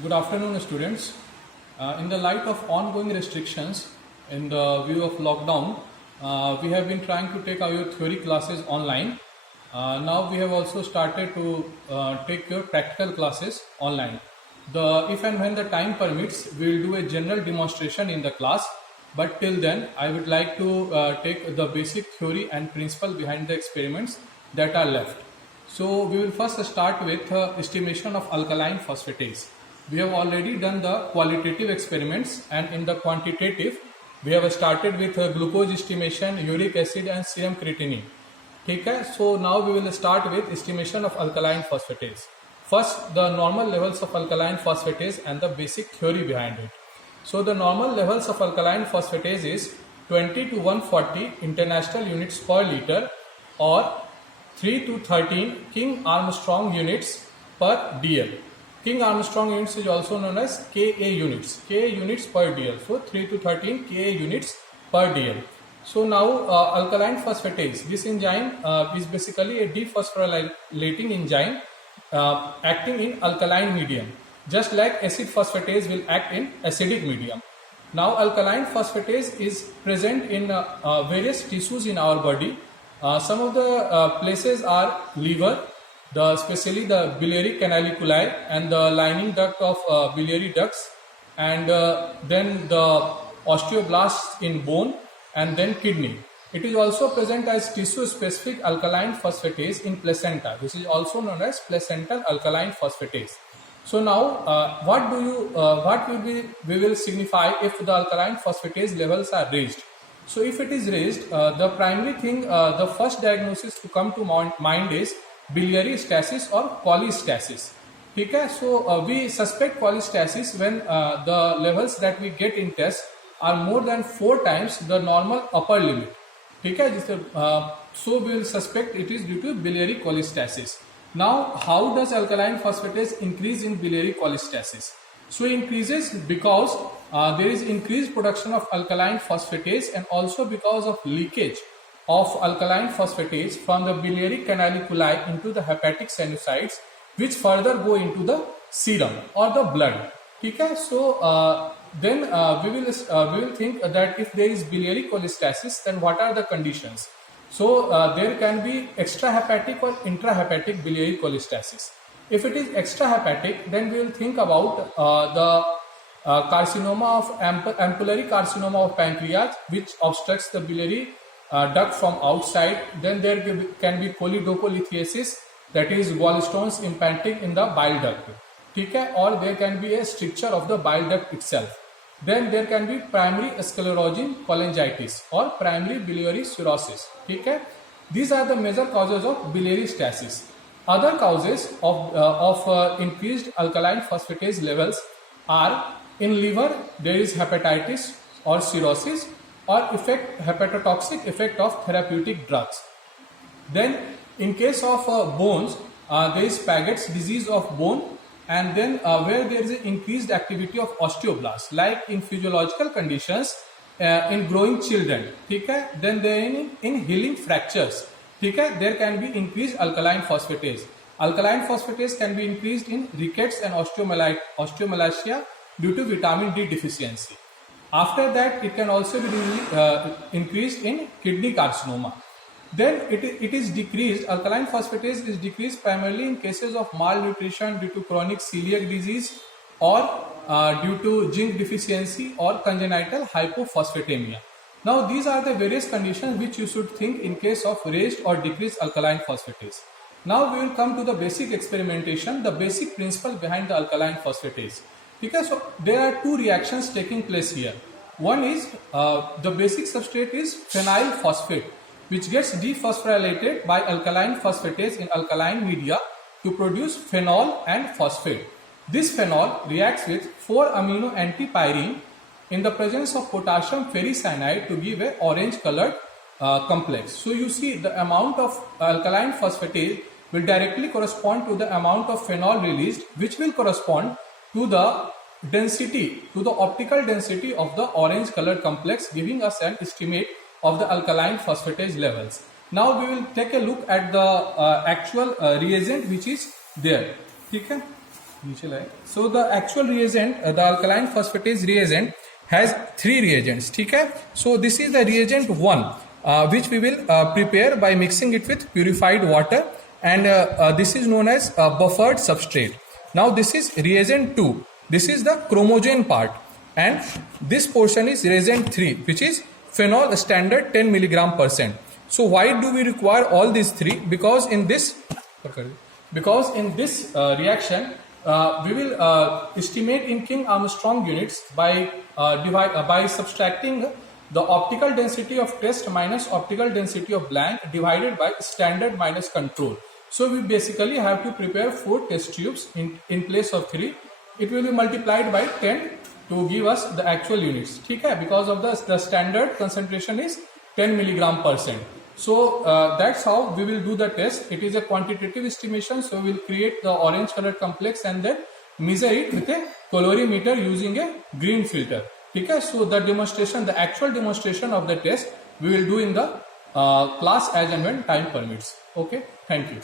Good afternoon, students. In the light of ongoing restrictions in the view of lockdown, we have been trying to take our theory classes online. Now we have also started to take your practical classes online. If and when the time permits, we will do a general demonstration in the class. But till then, I would like to take the basic theory and principle behind the experiments that are left. So we will first start with estimation of alkaline phosphatase. We have already done the qualitative experiments, and in the quantitative we have started with glucose estimation, uric acid and serum creatinine. Okay, so now we will start with estimation of alkaline phosphatase. First, the normal levels of alkaline phosphatase and the basic theory behind it. So the normal levels of alkaline phosphatase is 20 to 140 international units per liter or 3 to 13 King Armstrong units per dl. King Armstrong units is also known as Ka units. Ka units per dl. So 3 to 13 Ka units per dl. So now alkaline phosphatase. This enzyme is basically a dephosphorylating enzyme acting in alkaline medium. Just like acid phosphatase will act in acidic medium. Now alkaline phosphatase is present in various tissues in our body. Some of the places are liver, especially the biliary canaliculi and the lining duct of biliary ducts, and then the osteoblasts in bone, and then kidney. It is also present as tissue-specific alkaline phosphatase in placenta. This is also known as placental alkaline phosphatase. So now, we will signify if the alkaline phosphatase levels are raised. So if it is raised, the primary thing, the first diagnosis to come to mind is biliary stasis or cholestasis. Okay? So we suspect cholestasis when the levels that we get in test are more than 4 times the normal upper limit. Okay? So we will suspect it is due to biliary cholestasis. Now, how does alkaline phosphatase increase in biliary cholestasis? So it increases because there is increased production of alkaline phosphatase, and also because of leakage of alkaline phosphatase from the biliary canaliculi into the hepatic sinusoids, which further go into the serum or the blood. Okay? So then we will think that if there is biliary cholestasis, then what are the conditions? So there can be extrahepatic or intrahepatic biliary cholestasis. If it is extrahepatic, then we will think about the carcinoma of ampullary carcinoma of pancreas, which obstructs the biliary duct from outside. Then there can be choledocholithesis, that is gallstones implanting in the bile duct. Okay? Or there can be a stricture of the bile duct itself. Then there can be primary sclerosing cholangitis or primary biliary cirrhosis. Okay? These are the major causes of biliary stasis. Other causes of increased alkaline phosphatase levels are in liver. There is hepatitis or cirrhosis or hepatotoxic effect of therapeutic drugs. Then in case of bones, there is Paget's disease of bone, and then where there is an increased activity of osteoblasts, like in physiological conditions in growing children. Okay? Then in healing fractures, okay, there can be increased alkaline phosphatase. Alkaline phosphatase can be increased in rickets and osteomalacia due to vitamin D deficiency. After that, it can also be increased in kidney carcinoma. Then it is decreased, alkaline phosphatase is decreased primarily in cases of malnutrition due to chronic celiac disease, or due to zinc deficiency or congenital hypophosphatemia. Now these are the various conditions which you should think in case of raised or decreased alkaline phosphatase. Now we will come to the basic experimentation, the basic principle behind the alkaline phosphatase. Because there are 2 reactions taking place here. One is the basic substrate is phenyl phosphate, which gets dephosphorylated by alkaline phosphatase in alkaline media to produce phenol and phosphate. This phenol reacts with 4-amino antipyrine in the presence of potassium ferricyanide to give a orange colored complex. So you see the amount of alkaline phosphatase will directly correspond to the amount of phenol released, which will correspond to the density, to the optical density of the orange colored complex, giving us an estimate of the alkaline phosphatase levels. Now we will take a look at the actual reagent which is there. Okay? So the actual reagent, the alkaline phosphatase reagent has 3 reagents. ठीक है? So this is the reagent 1, which we will prepare by mixing it with purified water, and this is known as buffered substrate. Now this is reagent 2. This is the chromogen part, and this portion is reagent 3, which is phenol standard 10 milligram %. So why do we require all these 3? Because in this reaction, we will estimate in King Armstrong units by subtracting the optical density of test minus optical density of blank divided by standard minus control. So we basically have to prepare 4 test tubes in place of 3. It will be multiplied by 10 to give us the actual units. ठीक है? Because of the standard concentration is 10 milligram %. So that's how we will do the test. It is a quantitative estimation. So we will create the orange colored complex and then measure it with a colorimeter using a green filter. Okay, so the actual demonstration of the test we will do in the class as and when time permits. Okay, thank you.